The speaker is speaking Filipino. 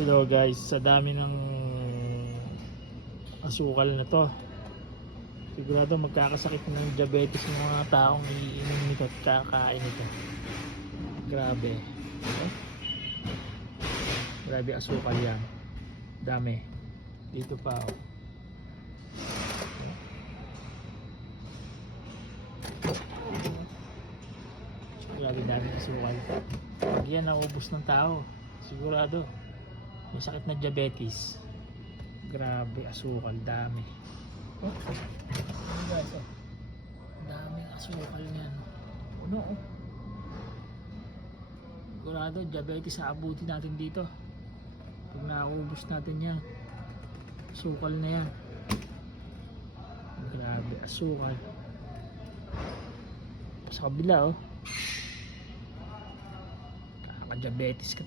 Hello guys, sa dami ng asukal na to, sigurado magkakasakit ng diabetes ng mga taong iinom nito at kakain nito. Grabe. Okay? Grabe asukal yan. Dami. Dito pa oh. Grabe dami asukal. Pag yan naubos ng tao, sigurado may sakit na diabetes. Grabe asukal, dami. Oh, guys, oh. Dami asukal niyan. Puno oh. Sigurado diabetes sa abuti natin dito. Pag naubos natin yan, asukal na yan. Grabe asukal. Sa kabila oh. Kaka-diabetes ka.